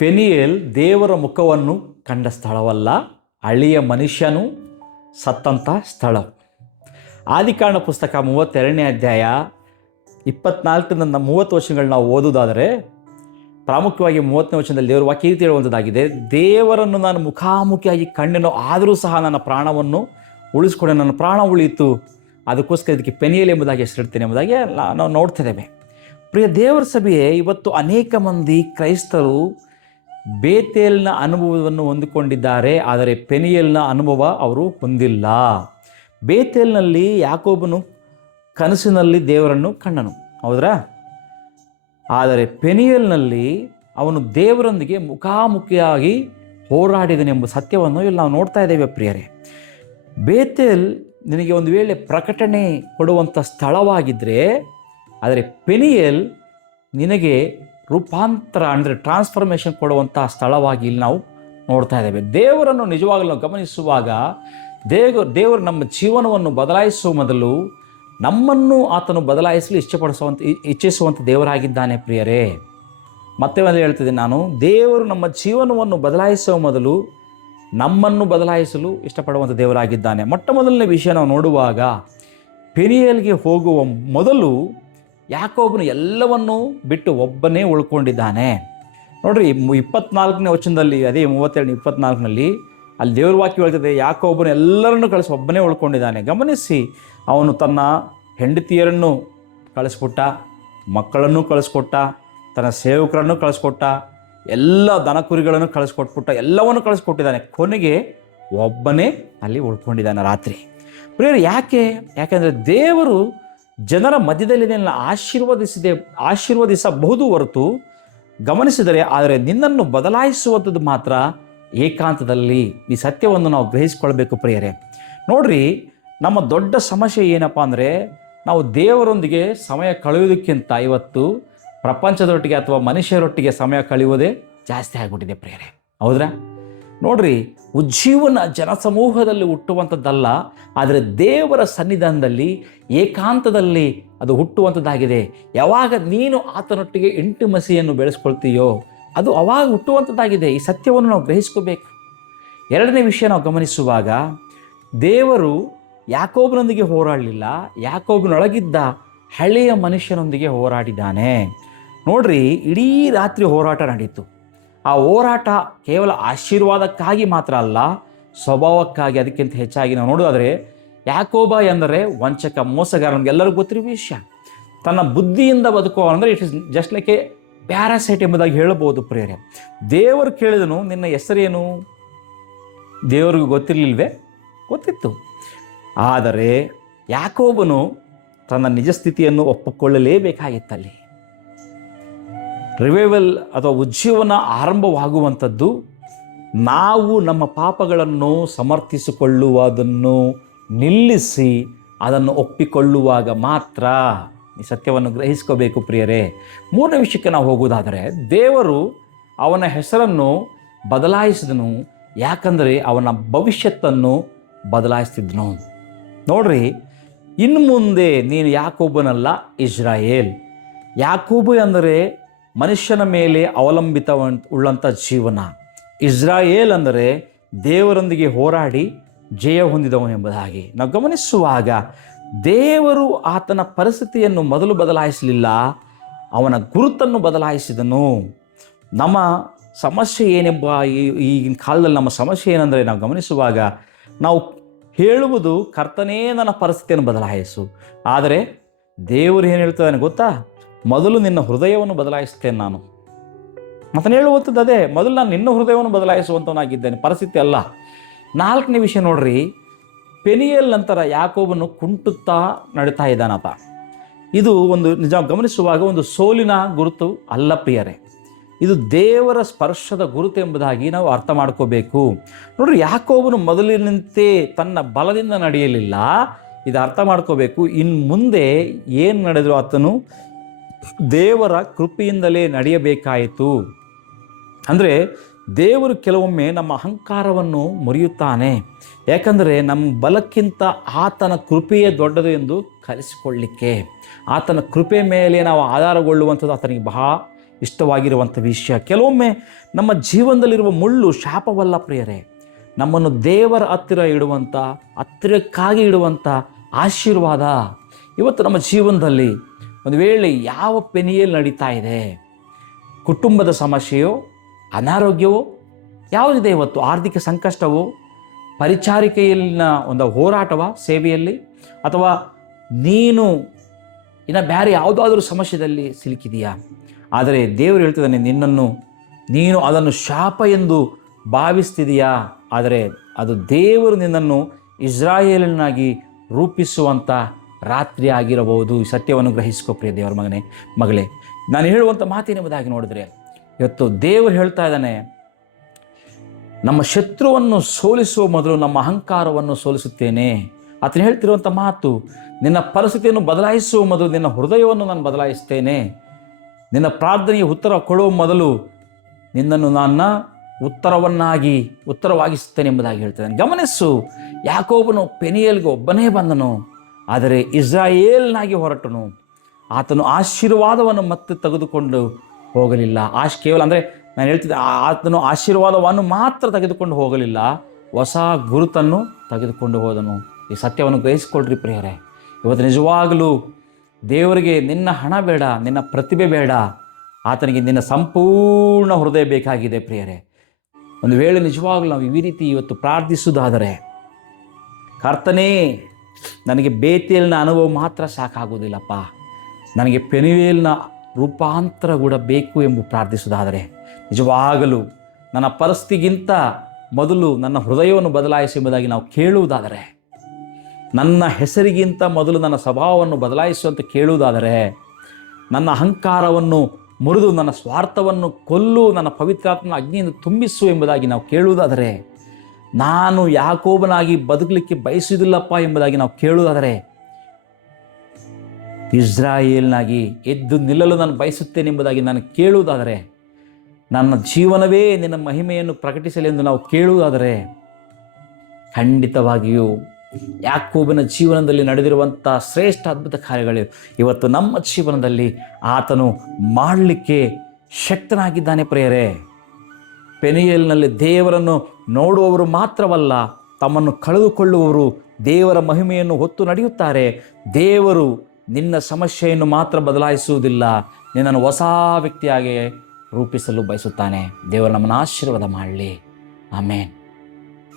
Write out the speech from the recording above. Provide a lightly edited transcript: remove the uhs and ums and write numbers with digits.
ಪೆನಿಯೇಲ್ ದೇವರ ಮುಖವನ್ನು ಕಂಡ ಸ್ಥಳವಲ್ಲ, ಹಳೆಯ ಮನುಷ್ಯನು ಸತ್ತಂಥ ಸ್ಥಳ. ಆದಿಕಾಂಡ ಪುಸ್ತಕ 32ನೇ ಅಧ್ಯಾಯ 24ರಿಂದ 30 ವರ್ಷಗಳನ್ನ ನಾವು ಓದುವುದಾದರೆ, ಪ್ರಾಮುಖ್ಯವಾಗಿ 30ನೇ ವಚನದಲ್ಲಿ ದೇವರ ವಾಕ್ಯ ಈ ರೀತಿ ಹೇಳುವಂಥದ್ದಾಗಿದೆ: ದೇವರನ್ನು ನಾನು ಮುಖಾಮುಖಿಯಾಗಿ ಕಂಡೆನೋ, ಆದರೂ ಸಹ ನನ್ನ ಪ್ರಾಣವನ್ನು ಉಳಿಸ್ಕೊಂಡೆ, ನನ್ನ ಪ್ರಾಣ ಉಳಿಯಿತು, ಅದಕ್ಕೋಸ್ಕರ ಇದಕ್ಕೆ ಪೆನಿಯೇಲ್ ಎಂಬುದಾಗಿ ಹೆಸರಿಡ್ತೇನೆ ಎಂಬುದಾಗಿ ನಾವು ನೋಡ್ತಿದ್ದೇವೆ. ಪ್ರಿಯ ದೇವರ ಸಭೆಯೇ, ಇವತ್ತು ಅನೇಕ ಮಂದಿ ಕ್ರೈಸ್ತರು ಬೇತೇಲ್ನ ಅನುಭವವನ್ನು ಹೊಂದಿಕೊಂಡಿದ್ದಾರೆ, ಆದರೆ ಪೆನಿಯೇಲ್ನ ಅನುಭವ ಅವರು ಹೊಂದಿಲ್ಲ. ಬೇತೇಲ್ನಲ್ಲಿ ಯಾಕೋಬನು ಕನಸಿನಲ್ಲಿ ದೇವರನ್ನು ಕಂಡನು, ಹೌದ್ರಾ? ಆದರೆ ಪೆನಿಯೇಲ್ನಲ್ಲಿ ಅವನು ದೇವರೊಂದಿಗೆ ಮುಖಾಮುಖಿಯಾಗಿ ಹೋರಾಡಿದನೆಂಬ ಸತ್ಯವನ್ನು ಇಲ್ಲಿ ನಾವು ನೋಡ್ತಾ ಇದ್ದೇವೆ. ಪ್ರಿಯರೇ, ಬೇತೇಲ್ ನಿನಗೆ ಒಂದು ವೇಳೆ ಪ್ರಕಟಣೆ ಕೊಡುವಂಥ ಸ್ಥಳವಾಗಿದ್ದರೆ, ಆದರೆ ಪೆನಿಯೇಲ್ ನಿನಗೆ ರೂಪಾಂತರ ಅಂದರೆ ಟ್ರಾನ್ಸ್ಫಾರ್ಮೇಷನ್ ಕೊಡುವಂಥ ಸ್ಥಳವಾಗಿ ಇಲ್ಲಿ ನಾವು ನೋಡ್ತಾ ಇದ್ದೇವೆ. ದೇವರನ್ನು ನಿಜವಾಗಲೂ ನಾವು ಗಮನಿಸುವಾಗ ದೇವರು ನಮ್ಮ ಜೀವನವನ್ನು ಬದಲಾಯಿಸುವ ಮೊದಲು ನಮ್ಮನ್ನು ಆತನು ಬದಲಾಯಿಸಲು ಇಚ್ಛಿಸುವಂಥ ದೇವರಾಗಿದ್ದಾನೆ. ಪ್ರಿಯರೇ, ಮತ್ತೆ ಒಂದು ಹೇಳ್ತಿದ್ದೀನಿ ನಾನು, ದೇವರು ನಮ್ಮ ಜೀವನವನ್ನು ಬದಲಾಯಿಸುವ ಮೊದಲು ನಮ್ಮನ್ನು ಬದಲಾಯಿಸಲು ಇಷ್ಟಪಡುವಂಥ ದೇವರಾಗಿದ್ದಾನೆ. ಮೊಟ್ಟ ಮೊದಲನೇ ವಿಷಯ ನಾವು ನೋಡುವಾಗ, ಪೆನಿಯೇಲ್ಗೆ ಹೋಗುವ ಮೊದಲು ಯಾಕೋಬನು ಎಲ್ಲವನ್ನೂ ಬಿಟ್ಟು ಒಬ್ಬನೇ ಉಳ್ಕೊಂಡಿದ್ದಾನೆ. ನೋಡ್ರಿ, 24ನೇ ವಚನದಲ್ಲಿ, ಅದೇ 32-24ನಲ್ಲಿ ಅಲ್ಲಿ ದೇವ್ರ ವಾಕ್ಯ ಹೇಳ್ತದೆ, ಯಾಕೋಬನು ಎಲ್ಲರನ್ನೂ ಕಳಿಸಿ ಒಬ್ಬನೇ ಉಳ್ಕೊಂಡಿದ್ದಾನೆ. ಗಮನಿಸಿ, ಅವನು ತನ್ನ ಹೆಂಡತಿಯರನ್ನು ಕಳಿಸ್ಕೊಟ್ಟ, ಮಕ್ಕಳನ್ನು ಕಳಿಸ್ಕೊಟ್ಟ, ತನ್ನ ಸೇವಕರನ್ನು ಕಳಿಸ್ಕೊಟ್ಟ, ಎಲ್ಲ ದನ ಕುರಿಗಳನ್ನು ಕಳಿಸ್ಕೊಟ್ಬಿಟ್ಟ, ಎಲ್ಲವನ್ನು ಕಳಿಸ್ಕೊಟ್ಟಿದ್ದಾನೆ. ಕೊನೆಗೆ ಒಬ್ಬನೇ ಅಲ್ಲಿ ಉಳ್ಕೊಂಡಿದ್ದಾನೆ ರಾತ್ರಿ. ಪ್ರಿಯರು, ಯಾಕೆಂದರೆ ದೇವರು ಜನರ ಮಧ್ಯದಲ್ಲಿ ಆಶೀರ್ವದಿಸಬಹುದು ಹೊರತು, ಗಮನಿಸಿದರೆ, ಆದರೆ ನಿನ್ನನ್ನು ಬದಲಾಯಿಸುವಂಥದ್ದು ಮಾತ್ರ ಏಕಾಂತದಲ್ಲಿ. ಈ ಸತ್ಯವನ್ನು ನಾವು ಗ್ರಹಿಸಿಕೊಳ್ಬೇಕು. ಪ್ರಿಯರೇ, ನೋಡ್ರಿ, ನಮ್ಮ ದೊಡ್ಡ ಸಮಸ್ಯೆ ಏನಪ್ಪ ಅಂದರೆ, ನಾವು ದೇವರೊಂದಿಗೆ ಸಮಯ ಕಳೆಯುವುದಕ್ಕಿಂತ ಇವತ್ತು ಪ್ರಪಂಚದೊಟ್ಟಿಗೆ ಅಥವಾ ಮನುಷ್ಯರೊಟ್ಟಿಗೆ ಸಮಯ ಕಳೆಯುವುದೇ ಜಾಸ್ತಿ ಆಗಿಬಿಟ್ಟಿದೆ. ಪ್ರಿಯರೇ, ಹೌದ್ರಾ? ನೋಡ್ರಿ, ಉಜ್ಜೀವನ ಜನಸಮೂಹದಲ್ಲಿ ಹುಟ್ಟುವಂಥದ್ದಲ್ಲ, ಆದರೆ ದೇವರ ಸನ್ನಿಧಾನದಲ್ಲಿ ಏಕಾಂತದಲ್ಲಿ ಅದು ಹುಟ್ಟುವಂಥದ್ದಾಗಿದೆ. ಯಾವಾಗ ನೀನು ಆತನೊಟ್ಟಿಗೆ ಇಂಟಿಮಸಿಯನ್ನು ಬೆಳೆಸ್ಕೊಳ್ತೀಯೋ ಅದು ಅವಾಗ ಹುಟ್ಟುವಂಥದ್ದಾಗಿದೆ. ಈ ಸತ್ಯವನ್ನು ನಾವು ಗ್ರಹಿಸ್ಕೋಬೇಕು. ಎರಡನೇ ವಿಷಯ ನಾವು ಗಮನಿಸುವಾಗ, ದೇವರು ಯಾಕೋಬನೊಂದಿಗೆ ಹೋರಾಡಲಿಲ್ಲ, ಯಾಕೋಬನೊಳಗಿದ್ದ ಹಳೆಯ ಮನುಷ್ಯನೊಂದಿಗೆ ಹೋರಾಡಿದ್ದಾನೆ. ನೋಡ್ರಿ, ಇಡೀ ರಾತ್ರಿ ಹೋರಾಟ ನಡೀತು. ಆ ಹೋರಾಟ ಕೇವಲ ಆಶೀರ್ವಾದಕ್ಕಾಗಿ ಮಾತ್ರ ಅಲ್ಲ, ಸ್ವಭಾವಕ್ಕಾಗಿ. ಅದಕ್ಕಿಂತ ಹೆಚ್ಚಾಗಿ ನಾವು ನೋಡೋದಾದರೆ, ಯಾಕೋಬ ಎಂದರೆ ವಂಚಕ, ಮೋಸಗಾರ. ನಮಗೆಲ್ಲರಿಗೂ ಗೊತ್ತಿರುವ ವಿಷಯ. ತನ್ನ ಬುದ್ಧಿಯಿಂದ ಬದುಕುವ ಅಂದರೆ it is just like A parasite ಎಂಬುದಾಗಿ ಹೇಳಬಹುದು. ಪ್ರಿಯರೇ, ದೇವರು ಕೇಳಿದನು, ನಿನ್ನ ಹೆಸರೇನು? ದೇವರಿಗೂ ಗೊತ್ತಿರಲಿಲ್ವೇ? ಗೊತ್ತಿತ್ತು. ಆದರೆ ಯಾಕೋಬನು ತನ್ನ ನಿಜ ಸ್ಥಿತಿಯನ್ನು ಒಪ್ಪಿಕೊಳ್ಳಲೇಬೇಕಾಗಿತ್ತಲ್ಲಿ. ರಿವೈವಲ್ ಅಥವಾ ಉಜ್ಜೀವನ ಆರಂಭವಾಗುವಂಥದ್ದು ನಾವು ನಮ್ಮ ಪಾಪಗಳನ್ನು ಸಮರ್ಥಿಸಿಕೊಳ್ಳುವುದನ್ನು ನಿಲ್ಲಿಸಿ ಅದನ್ನು ಒಪ್ಪಿಕೊಳ್ಳುವಾಗ ಮಾತ್ರ. ಈ ಸತ್ಯವನ್ನು ಗ್ರಹಿಸ್ಕೋಬೇಕು. ಪ್ರಿಯರೇ, ಮೂರನೇ ವಿಷಯಕ್ಕೆ ನಾವು ಹೋಗುವುದಾದರೆ, ದೇವರು ಅವನ ಹೆಸರನ್ನು ಬದಲಾಯಿಸಿದನು, ಯಾಕಂದರೆ ಅವನ ಭವಿಷ್ಯತ್ತನ್ನು ಬದಲಾಯಿಸ್ತಿದ್ದನು. ನೋಡ್ರಿ, ಇನ್ನು ಮುಂದೆ ನೀನು ಯಾಕೋಬನಲ್ಲ, ಇಸ್ರಾಯೇಲ್. ಯಾಕೋಬ ಅಂದರೆ ಮನುಷ್ಯನ ಮೇಲೆ ಉಳ್ಳಂಥ ಜೀವನ. ಇಸ್ರಾಯೇಲ್ ಅಂದರೆ ದೇವರೊಂದಿಗೆ ಹೋರಾಡಿ ಜಯ ಹೊಂದಿದವನು ಎಂಬುದಾಗಿ ನಾವು ಗಮನಿಸುವಾಗ, ದೇವರು ಆತನ ಪರಿಸ್ಥಿತಿಯನ್ನು ಮೊದಲು ಬದಲಾಯಿಸಲಿಲ್ಲ, ಅವನ ಗುರುತನ್ನು ಬದಲಾಯಿಸಿದನು. ನಮ್ಮ ಸಮಸ್ಯೆ ಏನೆಂಬ ಈಗಿನ ಕಾಲದಲ್ಲಿ ನಮ್ಮ ಸಮಸ್ಯೆ ಏನಂದರೆ, ನಾವು ಗಮನಿಸುವಾಗ ನಾವು ಹೇಳುವುದು, ಕರ್ತನೇ ನನ್ನ ಪರಿಸ್ಥಿತಿಯನ್ನು ಬದಲಾಯಿಸು. ಆದರೆ ದೇವರು ಏನು ಹೇಳ್ತಾನೆ ಗೊತ್ತಾ? ಮೊದಲು ನಿನ್ನ ಹೃದಯವನ್ನು ಬದಲಾಯಿಸ್ತೇನೆ ನಾನು. ಮತ್ತನು ಹೇಳುವಂಥದ್ದು ಅದೇ, ಮೊದಲು ನಾನು ನಿನ್ನ ಹೃದಯವನ್ನು ಬದಲಾಯಿಸುವಂಥವನಾಗಿದ್ದೇನೆ, ಪರಿಸ್ಥಿತಿ ಅಲ್ಲ. ನಾಲ್ಕನೇ ವಿಷಯ ನೋಡ್ರಿ, ಪೆನಿಯೇಲ್ ನಂತರ ಯಾಕೋಬನು ಕುಂಟುತ್ತಾ ನಡೀತಾ ಇದ್ದಾನಪ್ಪ. ಇದು ಒಂದು ನಿಜ ಗಮನಿಸುವಾಗ ಒಂದು ಸೋಲಿನ ಗುರುತು ಅಲ್ಲ ಪ್ರಿಯರೇ, ಇದು ದೇವರ ಸ್ಪರ್ಶದ ಗುರುತು ಎಂಬುದಾಗಿ ನಾವು ಅರ್ಥ ಮಾಡ್ಕೋಬೇಕು. ನೋಡ್ರಿ, ಯಾಕೋಬನು ಮೊದಲಿನಂತೆ ತನ್ನ ಬಲದಿಂದ ನಡೆಯಲಿಲ್ಲ, ಇದು ಅರ್ಥ ಮಾಡ್ಕೋಬೇಕು. ಇನ್ನು ಮುಂದೆ ಏನು ನಡೆದರೂ ಆತನು ದೇವರ ಕೃಪೆಯಿಂದಲೇ ನಡೆಯಬೇಕಾಯಿತು. ಅಂದರೆ ದೇವರು ಕೆಲವೊಮ್ಮೆ ನಮ್ಮ ಅಹಂಕಾರವನ್ನು ಮುರಿಯುತ್ತಾನೆ, ಯಾಕಂದರೆ ನಮ್ಮ ಬಲಕ್ಕಿಂತ ಆತನ ಕೃಪೆಯೇ ದೊಡ್ಡದು ಎಂದು ಕಲಿಸಿಕೊಳ್ಳಿಕ್ಕೆ. ಆತನ ಕೃಪೆ ಮೇಲೆ ನಾವು ಆಧಾರಗೊಳ್ಳುವಂಥದ್ದು ಆತನಿಗೆ ಬಹಳ ಇಷ್ಟವಾಗಿರುವಂಥ ವಿಷಯ. ಕೆಲವೊಮ್ಮೆ ನಮ್ಮ ಜೀವನದಲ್ಲಿರುವ ಮುಳ್ಳು ಶಾಪವಲ್ಲ ಪ್ರಿಯರೇ, ನಮ್ಮನ್ನು ದೇವರ ಹತ್ತಿರಕ್ಕಾಗಿ ಇಡುವಂಥ ಆಶೀರ್ವಾದ. ಇವತ್ತು ನಮ್ಮ ಜೀವನದಲ್ಲಿ ಒಂದು ವೇಳೆ ಯಾವ ಪೆನಿಯಲ್ಲಿ ನಡೀತಾ ಇದೆ, ಕುಟುಂಬದ ಸಮಸ್ಯೆಯೋ, ಅನಾರೋಗ್ಯವೋ, ಯಾವುದಿದೆ ಇವತ್ತು, ಆರ್ಥಿಕ ಸಂಕಷ್ಟವೋ, ಪರಿಚಾರಿಕೆಯಲ್ಲಿನ ಒಂದು ಹೋರಾಟವ ಸೇವೆಯಲ್ಲಿ, ಅಥವಾ ನೀನು ಇನ್ನು ಬೇರೆ ಯಾವುದಾದ್ರೂ ಸಮಸ್ಯೆಯಲ್ಲಿ ಸಿಲುಕಿದೆಯಾ? ಆದರೆ ದೇವರು ಹೇಳ್ತಿದ್ದಾನೆ, ನೀನು ಅದನ್ನು ಶಾಪ ಎಂದು ಭಾವಿಸ್ತಿದೆಯಾ? ಆದರೆ ಅದು ದೇವರು ನಿನ್ನನ್ನು ಇಸ್ರಾಯೇಲನಾಗಿ ರೂಪಿಸುವಂಥ ರಾತ್ರಿ ಆಗಿರಬಹುದು. ಈ ಸತ್ಯವನ್ನು ಗ್ರಹಿಸ್ಕೋ ಪ್ರಿಯ ದೇವರ ಮಗಳೇ. ನಾನು ಹೇಳುವಂಥ ಮಾತೇನೆಂಬುದಾಗಿ ನೋಡಿದ್ರೆ, ಇವತ್ತು ದೇವರು ಹೇಳ್ತಾ ಇದ್ದಾನೆ, ನಮ್ಮ ಶತ್ರುವನ್ನು ಸೋಲಿಸುವ ಮೊದಲು ನಮ್ಮ ಅಹಂಕಾರವನ್ನು ಸೋಲಿಸುತ್ತೇನೆ. ಆತನು ಹೇಳ್ತಿರುವಂಥ ಮಾತು, ನಿನ್ನ ಪರಿಸ್ಥಿತಿಯನ್ನು ಬದಲಾಯಿಸುವ ಮೊದಲು ನಿನ್ನ ಹೃದಯವನ್ನು ನಾನು ಬದಲಾಯಿಸ್ತೇನೆ. ನಿನ್ನ ಪ್ರಾರ್ಥನೆಗೆ ಉತ್ತರ ಕೊಡುವ ಮೊದಲು ನಿನ್ನನ್ನು ನನ್ನ ಉತ್ತರವಾಗಿಸ್ತೇನೆ ಎಂಬುದಾಗಿ ಹೇಳ್ತಿದ್ದಾನೆ. ಗಮನಿಸು, ಯಾಕೋಬನು ಪೆನಿಯಲ್ಗೆ ಒಬ್ಬನೇ ಬಂದನು, ಆದರೆ ಇಸ್ರಾಯೇಲ್ನಾಗಿ ಹೊರಟನು. ಆತನು ಆಶೀರ್ವಾದವನ್ನು ಮತ್ತೆ ತೆಗೆದುಕೊಂಡು ಹೋಗಲಿಲ್ಲ. ಕೇವಲ ಅಂದರೆ ನಾನು ಹೇಳ್ತಿದ್ದೆ, ಆತನು ಆಶೀರ್ವಾದವನ್ನು ಮಾತ್ರ ತೆಗೆದುಕೊಂಡು ಹೋಗಲಿಲ್ಲ, ಹೊಸ ಗುರುತನ್ನು ತೆಗೆದುಕೊಂಡು ಹೋದನು. ಈ ಸತ್ಯವನ್ನು ಗ್ರಹಿಸಿಕೊಳ್ಳ್ರಿ ಪ್ರಿಯರೇ. ಇವತ್ತು ನಿಜವಾಗಲೂ ದೇವರಿಗೆ ನಿನ್ನ ಹಣ ಬೇಡ, ನಿನ್ನ ಪ್ರತಿಭೆ ಬೇಡ, ಆತನಿಗೆ ನಿನ್ನ ಸಂಪೂರ್ಣ ಹೃದಯ ಬೇಕಾಗಿದೆ ಪ್ರಿಯರೇ. ಒಂದು ವೇಳೆ ನಿಜವಾಗಲೂ ನಾವು ಈ ರೀತಿ ಇವತ್ತು ಪ್ರಾರ್ಥಿಸುವುದಾದರೆ, ಕರ್ತನೇ ನನಗೆ ಬೇತೇಲಿನ ಅನುಭವ ಮಾತ್ರ ಸಾಕಾಗುವುದಿಲ್ಲಪ್ಪ, ನನಗೆ ಪೆನುವೇಲಿನ ರೂಪಾಂತರ ಕೂಡ ಬೇಕು ಎಂಬ ಪ್ರಾರ್ಥಿಸುವುದಾದರೆ, ನಿಜವಾಗಲೂ ನನ್ನ ಪರಿಸ್ಥಿತಿಗಿಂತ ಮೊದಲು ನನ್ನ ಹೃದಯವನ್ನು ಬದಲಾಯಿಸಿ ಎಂಬುದಾಗಿ ನಾವು ಕೇಳುವುದಾದರೆ, ನನ್ನ ಹೆಸರಿಗಿಂತ ಮೊದಲು ನನ್ನ ಸ್ವಭಾವವನ್ನು ಬದಲಾಯಿಸುವಂತ ಕೇಳುವುದಾದರೆ, ನನ್ನ ಅಹಂಕಾರವನ್ನು ಮುರಿದು ನನ್ನ ಸ್ವಾರ್ಥವನ್ನು ಕೊಲ್ಲು, ನನ್ನ ಪವಿತ್ರಾತ್ಮನ ಅಗ್ನಿಯಿಂದ ತುಂಬಿಸು ಎಂಬುದಾಗಿ ನಾವು ಕೇಳುವುದಾದರೆ, ನಾನು ಯಾಕೋಬನಾಗಿ ಬದುಕಲಿಕ್ಕೆ ಬಯಸುವುದಿಲ್ಲಪ್ಪ ಎಂಬುದಾಗಿ ನಾವು ಕೇಳುವುದಾದರೆ, ಇಸ್ರಾಯೇಲ್ನಾಗಿ ಎದ್ದು ನಿಲ್ಲಲು ನಾನು ಬಯಸುತ್ತೇನೆ ಎಂಬುದಾಗಿ ನಾನು ಕೇಳುವುದಾದರೆ, ನನ್ನ ಜೀವನವೇ ನಿನ್ನ ಮಹಿಮೆಯನ್ನು ಪ್ರಕಟಿಸಲಿ ಎಂದು ನಾವು ಕೇಳುವುದಾದರೆ, ಖಂಡಿತವಾಗಿಯೂ ಯಾಕೋಬನ ಜೀವನದಲ್ಲಿ ನಡೆದಿರುವಂಥ ಶ್ರೇಷ್ಠ ಅದ್ಭುತ ಕಾರ್ಯಗಳು ಇವತ್ತು ನಮ್ಮ ಜೀವನದಲ್ಲಿ ಆತನು ಮಾಡಲಿಕ್ಕೆ ಶಕ್ತನಾಗಿದ್ದಾನೆ ಪ್ರಿಯರೇ. ಪೆನಿಯಲ್ನಲ್ಲಿ ದೇವರನ್ನು ನೋಡುವವರು ಮಾತ್ರವಲ್ಲ, ತಮ್ಮನ್ನು ಕಳೆದುಕೊಳ್ಳುವವರು ದೇವರ ಮಹಿಮೆಯನ್ನು ಹೊತ್ತು ನಡೆಯುತ್ತಾರೆ. ದೇವರು ನಿನ್ನ ಸಮಸ್ಯೆಯನ್ನು ಮಾತ್ರ ಬದಲಾಯಿಸುವುದಿಲ್ಲ, ನಿನ್ನನ್ನು ಹೊಸ ವ್ಯಕ್ತಿಯಾಗಿ ರೂಪಿಸಲು ಬಯಸುತ್ತಾನೆ. ದೇವರು ನಮ್ಮನ್ನು ಆಶೀರ್ವಾದ ಮಾಡಲಿ. ಆಮೇನ್.